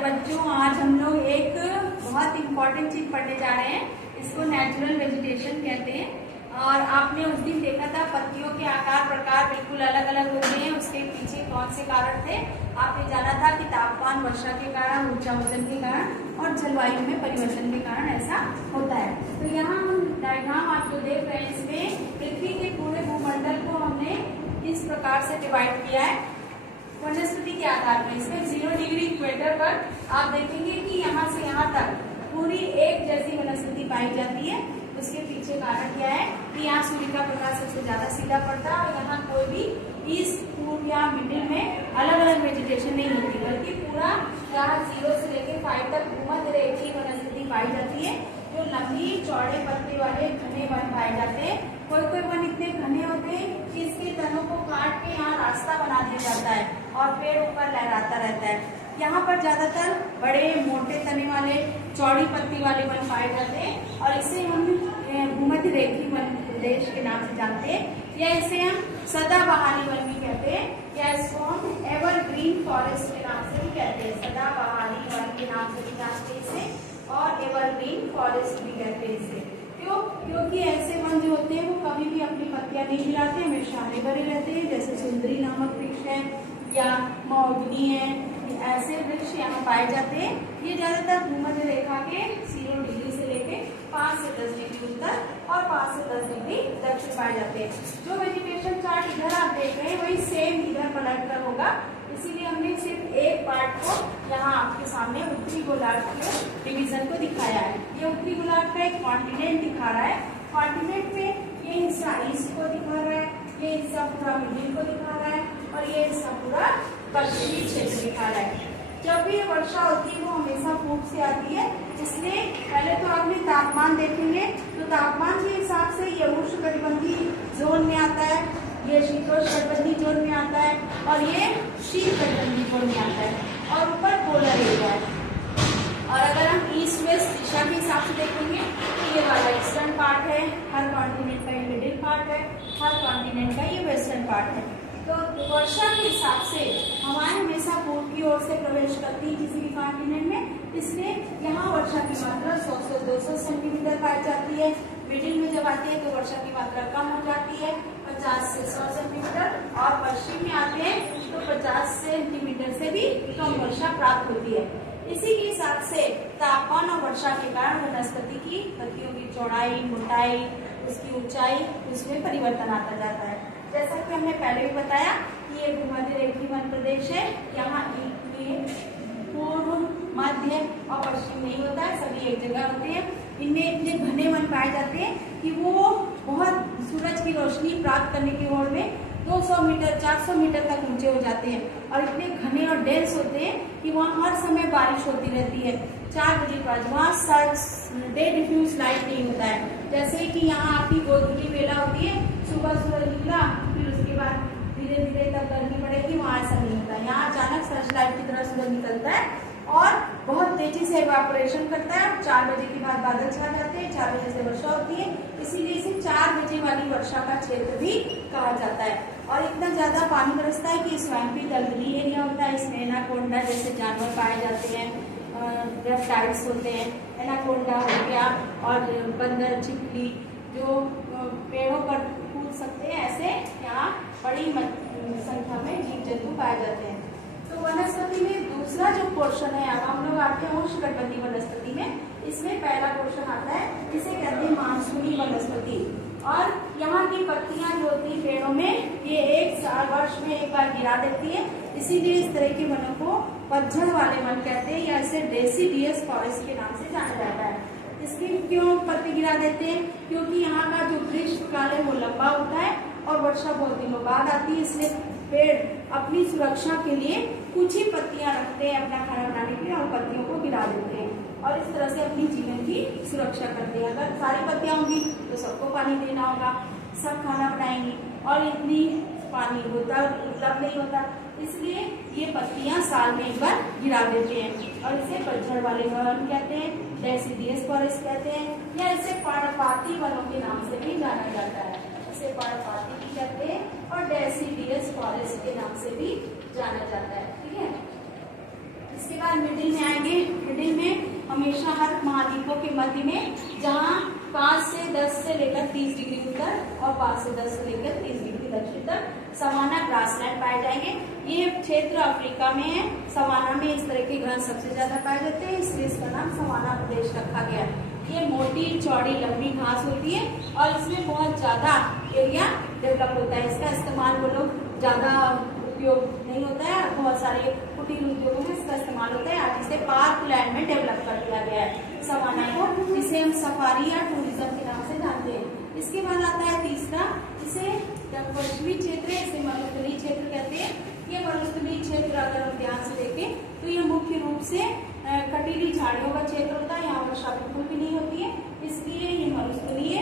बच्चों, आज हम लोग एक बहुत इम्पोर्टेंट चीज पढ़ने जा रहे हैं। इसको नेचुरल वेजिटेशन कहते हैं। और आपने उस दिन देखा था पत्तियों के आकार प्रकार बिल्कुल अलग अलग हो गए हैं। उसके पीछे कौन से कारण थे? आपने जाना था कि तापमान, वर्षा के कारण, ऊर्जा वजन के कारण और जलवायु में परिवर्तन के कारण ऐसा होता है। तो यहाँ हम डायग्राम आप जो देख रहे हैं, इसमें पृथ्वी के पूरे भूमंडल को हमने इस प्रकार से डिवाइड किया है वनस्पति के आधार पर। इसमें 0 डिग्री इक्वेटर पर आप देखेंगे कि यहाँ से यहाँ तक पूरी एक जैसी वनस्पति पाई जाती है। उसके पीछे कारण क्या है कि यहाँ सूर्य का प्रकाश सबसे ज्यादा सीधा पड़ता है और यहाँ कोई भी ईस्ट, पूर्व या मिडिल में अलग अलग वेजिटेशन नहीं होती, बल्कि पूरा यहाँ 0 से लेकर 5 तक भूमध्य रेखीय वनस्पति पाई जाती है, जो लंबी चौड़े पत्ते वाले घने वन पाए जाते हैं। कोई कोई वन इतने घने होते हैं कि इसके तनों को काट के यहाँ रास्ता बना दिया जाता है और पेड़ ऊपर लहराता रहता है। यहाँ पर ज्यादातर बड़े मोटे तने वाले चौड़ी पत्ती वाले वन पाए जाते हैं और इसे हम भूमध्य रेखीय वन प्रदेश के नाम से जानते हैं, या इसे हम सदाबहारी वन भी कहते हैं, या इसको हम एवरग्रीन फॉरेस्ट के नाम से भी कहते हैं। सदाबहारी वन के नाम से भी जानते हैं इसे और एवरग्रीन फॉरेस्ट भी कहते हैं इसे। क्यों? क्योंकि ऐसे वन जो होते हैं वो कभी भी अपनी पत्तियां नहीं गिराते, हमेशा हरे भरे रहते हैं। जैसे सुंदरी नामक वृक्ष है या महोगनी है, ऐसे वृक्ष यहाँ पाए जाते हैं। ये ज्यादातर भूमध्य रेखा के 0 डिग्री से लेके 5 से 10 डिग्री उत्तर और 5 से 10 डिग्री दक्षिण पाए जाते हैं। जो वेजिटेशन चार्ट इधर आप देख रहे हैं वही सेम इधर पलट कर होगा, इसीलिए हमने सिर्फ एक पार्ट को यहाँ आपके सामने उत्तरी गोलार्ध के डिवीजन को दिखाया है। ये उत्तरी गोलार्ध का एक कॉन्टिनेंट दिखा रहा है। कॉन्टिनेंट में ये हिस्सा ईस्ट को दिखा रहा है, ये हिस्सा पूरा मिडिल को दिखा रहा है और ये हिस्सा पूरा पश्चिमी क्षेत्र दिखा रहा है। जब भी वर्षा होती है वो हमेशा पूर्व से आती है, इसलिए पहले तो आपने तापमान देखेंगे तो तापमान के हिसाब से ये उष्णकटिबंधीय जोन में आता है, ये शीतोष्णकटिबंधीय जोन में आता है और ये शीतकटिबंधीय जोन में आता है और ऊपर पोलर एरिया है। और अगर हम ईस्ट वेस्ट दिशा के हिसाब से देखेंगे तो ये वाला ईस्टर्न पार्ट है, हर कॉन्टिनेंट का ये मिडिल पार्ट है, हर कॉन्टिनेंट का ये वेस्टर्न पार्ट है। तो वर्षा के हिसाब से हमारे हमेशा पूर्व की ओर से प्रवेश करती है किसी भी कॉन्टिनेंट में, इसलिए यहाँ वर्षा की मात्रा 100 से 200 सेंटीमीटर पाई जाती है। मिडिल में जब आती है तो वर्षा की मात्रा कम हो जाती है, 50 से 100 सेंटीमीटर, और पश्चिम में आते हैं तो 50 सेंटीमीटर से भी कम वर्षा प्राप्त होती है। इसी के हिसाब से तापमान और वर्षा के कारण वनस्पति की पत्तियों की चौड़ाई, मोटाई, उसकी ऊंचाई, उसमें परिवर्तन आता जाता है। जैसा कि हमने पहले भी बताया कि ये भूमध्य रेखीय वन प्रदेश है। यहाँ पूर्व, मध्य और पश्चिम नहीं होता है, सभी एक जगह होते हैं। इनमें इतने घने वन पाए जाते हैं कि वो बहुत सूरज की रोशनी प्राप्त करने की होड़ में 200 मीटर 400 मीटर तक ऊंचे हो जाते हैं और इतने घने और डेंस होते हैं कि वहाँ हर समय बारिश होती रहती है। 4 बजे के बाद वहाँ डे डिफ्यूज लाइट नहीं होता है। जैसे कि यहाँ आपकी गोधूली बेला होती है, सुबह सूरज निकला फिर उसके बाद धीरे धीरे तब गर्मी पड़ेगी, वहाँ ऐसा नहीं होता है। यहाँ अचानक सर्च लाइट की तरह सूरज निकलता है और बहुत तेजी से इवापोरेशन करता है। 4 बजे के बाद बादल छा जाते हैं, 4 बजे से वर्षा होती है, इसीलिए इसे 4 बजे वाली वर्षा का क्षेत्र भी कहा जाता है। और इतना ज्यादा पानी बरसता है कि स्वैम्पी दलदली एरिया होता है। इसमें एनाकोंडा जैसे जानवर पाए जाते हैं, रेप्टाइल्स होते हैं, एनाकोंडा हो गया और बंदर, छिपकली जो पेड़ों पर कूद सकते हैं, ऐसे यहाँ बड़ी संख्या में जीव जंतु पाए जाते हैं। तो वनस्पति में दूसरा जो पोर्शन है, अब हम लोग आते हैं उष्णकटिबंधीय वनस्पति में। इसमें पहला पोर्शन आता है, इसे कहते हैं मानसूनी वनस्पति। और यहाँ की पत्तियां जो होती है पेड़ों में, ये एक साल वर्ष में एक बार गिरा देती है, इसीलिए इस तरह के वनों को पतझड़ वाले वन कहते हैं, या इसे डेसिडियस फॉरेस्ट के नाम से जाना जाता है। इसकी क्यों पत्ती गिरा देते हैं? क्योंकि यहाँ का जो ग्रीष्मकाल है वो लंबा होता है और वर्षा बहुत दिनों बाद आती है, इसलिए पेड़ अपनी सुरक्षा के लिए कुछ ही पत्तियां रखते हैं अपना खाना बनाने के लिए और पत्तियों को गिरा देते हैं और इस तरह से अपनी जीवन की सुरक्षा करते हैं। अगर सारी पत्तियां होंगी तो सबको पानी देना होगा, सब खाना बनाएंगी और इतनी पानी होता उपलब्ध नहीं होता, इसलिए ये पत्तियां साल में एक बार गिरा देते हैं और इसे पतझड़ वाले वन कहते हैं, डेसिडियस फॉरेस्ट कहते हैं, या इसे पर्णपाती वनों के नाम से भी जाना जाता है। इसे पर्णपाती भी कहते हैं और डेसिडियस फॉरेस्ट के नाम से भी जाना जाता है। ठीक है, इसके बाद बाद मिडिल में आएंगे। मिडिल में हमेशा हर महाद्वीपों के मध्य में जहाँ 5 से 10 से लेकर 30 डिग्री उत्तर और 5 से 10 से लेकर 30 डिग्री दक्षिण तक सवाना ग्रासलैंड पाए जाएंगे। ये क्षेत्र अफ्रीका में है। सवाना में इस तरह के घास सबसे ज्यादा पाए जाते हैं, इसलिए इसका नाम सवाना प्रदेश रखा गया है। ये मोटी चौड़ी लंबी घास होती है और इसमें बहुत ज्यादा एरिया डेवलप होता है। इसका इस्तेमाल वो लोग ज्यादा उपयोग नहीं होता है, बहुत सारे कुटीर उद्योगों में इसका इस्तेमाल होता है। आज इसे पार्क लैंड में डेवलप कर दिया गया है सवाना को, जिसे हम सफारी या टूरिज्म के नाम से जानते हैं। इसके बाद आता है तीसरा, इसे पश्चिमी क्षेत्र है, इसे मरुस्थलीय क्षेत्र कहते हैं। ये मरुस्थलीय क्षेत्र अगर हम ध्यान से देखें तो ये मुख्य रूप से कटीली झाड़ियों का क्षेत्र होता है। यहाँ वर्षा बिल्कुल भी नहीं होती है, इसलिए ये मरुस्थलीय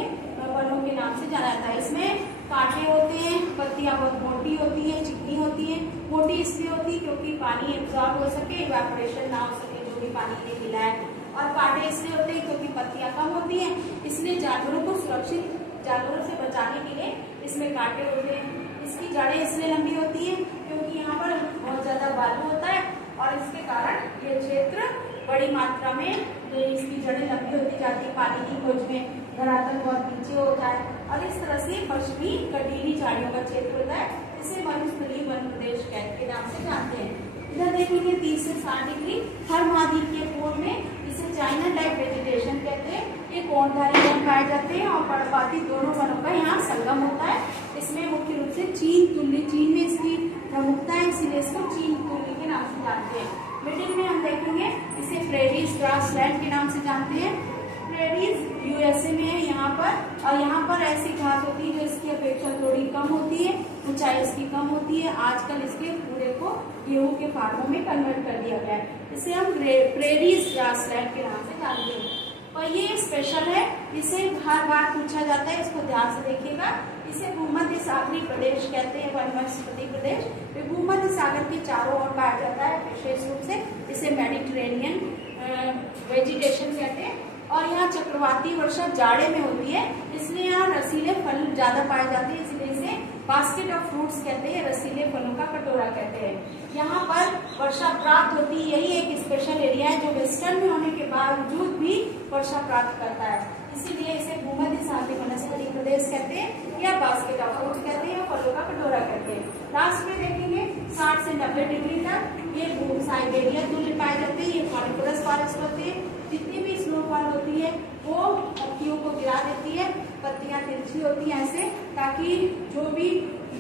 वनों के नाम से जाना जाता है। इसमें कांटे होते हैं, पत्तियां बहुत मोटी होती है, चिकनी होती है। मोटी इसलिए होती है क्योंकि पानी एब्जॉर्ब हो सके, इवेपोरेशन ना हो सके जो भी पानी ने मिला है। और कांटे इसलिए होते हैं क्योंकि पत्तियां कम होती हैं, इसलिए जानवरों को सुरक्षित जानवरों से बचाने के लिए इसमें कांटे होते हैं। इसकी जड़ें इसलिए लंबी होती हैं क्योंकि यहाँ पर बहुत ज्यादा बालू होता है और इसके कारण ये क्षेत्र बड़ी मात्रा में इसकी जड़ें लंबी होती जाती है, पानी की खोज में धरातल बहुत नीचे होता है और इस तरह से पश्चिमी कटीली झाड़ियों का क्षेत्र होता है। इसे मरुस्थलीय वन प्रदेश के नाम से जानते हैं। इधर देखेंगे 30 से 60 डिग्री हर महाद्वीप के पूर्व में, इसे चाइना लाइक वेजिटेशन कहते हैं। ये कोणधारी वन पाए जाते हैं और पर्णपाती दोनों वनों का यहाँ संगम होता है। इसमें मुख्य रूप से चीन में इसकी प्रमुखता है, इसीलिए इसको चीन तुल्ली के नाम से जानते हैं। मिडिल में हम देखेंगे इसे प्रेरीज ग्रासलैंड के नाम से जानते हैं। प्रेरीज यूएसए में है यहाँ पर, और यहाँ पर ऐसी घास होती है जो इसकी अपेक्षा थोड़ी कम होती है, ऊंचाई इसकी कम होती है। आजकल इसके पूरे को गेहूं के फार्मों में कन्वर्ट कर दिया गया है। इसे हम प्रेरीज ग्रासलैंड के नाम से जानते हैं। और ये स्पेशल है, इसे हर बार पूछा जाता है, इसको ध्यान से देखिएगा। इसे भूमध्य सागरीय प्रदेश कहते हैं, वनस्पति प्रदेश। भूमध्य सागर के चारों ओर पाया जाता है, विशेष रूप से इसे मेडिटेरेनियन वेजिटेशन कहते हैं। और यहाँ चक्रवाती वर्षा जाड़े में होती है, इसलिए यहाँ रसीले फल ज्यादा पाए जाते हैं, इसलिए इसे बास्केट ऑफ फ्रूट्स कहते हैं, रसीले फलों का कटोरा कहते हैं। यहाँ पर वर्षा प्राप्त होती है, यही एक स्पेशल एरिया है जो वेस्टर्न में होने के बावजूद भी वर्षा प्राप्त करता है, इसीलिए इसे भूमध्य सागरीय वनस्पति प्रदेश कहते हैं या बास्केट ऑफ फ्रूट्स कहते हैं या फलों का कटोरा कहते हैं। लास्ट में देखेंगे 60 से 90 डिग्री तक ये साइबेरिया तुल्य पाए जाते हैं। ये कॉनिफरस फॉरेस्ट होते हैं। जितनी भी स्नोफॉल होती है वो पत्तियों को गिरा देती है, पत्तियां तिरछी होती हैं ऐसे, ताकि जो भी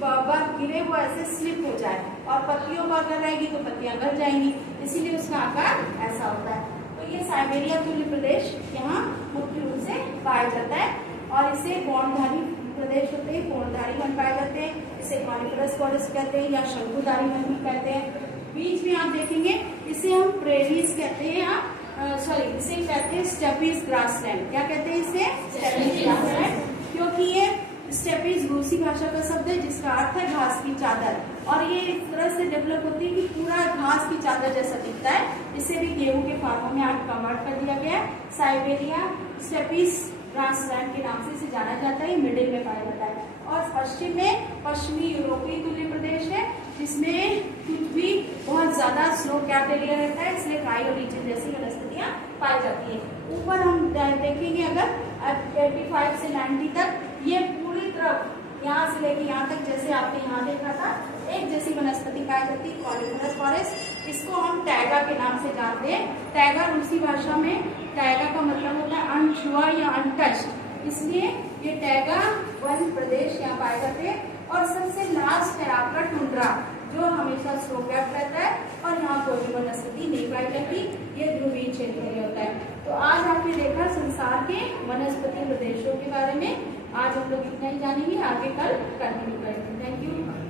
बर्फ गिरे वो ऐसे स्लिप हो जाए, और पत्तियों पर अगर रहेगी तो पत्तियां गल जाएंगी, इसीलिए उसका आकार ऐसा होता है। तो ये साइबेरिया तुल्य प्रदेश यहाँ मुख्य रूप से पाया जाता है और इसे कोणधारी प्रदेश होते हैं, कोणधारी वन पाए जाते हैं। इसे कॉनिफरस फॉरेस्ट कहते हैं या शंकुधारी वन भी कहते हैं। बीच में आप देखेंगे इसे हम प्रेरीज कहते हैं या इसे कहते हैं स्टेपीज ग्रासलैंड। क्या कहते हैं इसे? स्टेपीज ग्रासलैंड, क्योंकि ये स्टेपीज रूसी भाषा का शब्द है जिसका अर्थ है घास की चादर, और ये इस तरह से डेवलप होती है कि पूरा घास की चादर जैसा दिखता है। इसे भी गेहूं के फार्मों में आज कन्वर्ट कर दिया गया है। साइबेरिया स्टेपीज ग्रासलैंड के नाम से इसे जाना जाता है, मिडिल में पाया जाता है। और पश्चिम में पश्चिमी यूरोपीय तुल्य प्रदेश है, जिसमें पृथ्वी बहुत ज्यादा स्नो कैप्ड एरिया रहता है, इसलिए क्रायोलीचन जैसी वनस्पतियां पाई जाती है। ऊपर हम देखेंगे अगर 85 से 90 तक ये पूरी तरफ यहाँ से लेके यहाँ तक, जैसे आपने यहाँ देखा था, एक जैसी वनस्पति पाई जाती है, कॉनिफरस फॉरेस्ट। इसको हम टैगा के नाम से जानते हैं। टैगा रूसी भाषा में टैगा का मतलब होता है अनछुआ या अनटच्ड, इसलिए ये टैगा वन प्रदेश यहाँ पाए जाते हैं। और सबसे लास्ट है आपका टुंड्रा, जो हमेशा स्नो कैप्ड रहता है और यहाँ कोई भी वनस्पति नहीं पाई जाती, ये ध्रुवीय क्षेत्र में होता है। तो आज आपने देखा संसार के वनस्पति प्रदेशों के बारे में। आज हम लोग इतना ही जानेंगे, आगे कल कंटिन्यू करेंगे। Thank you.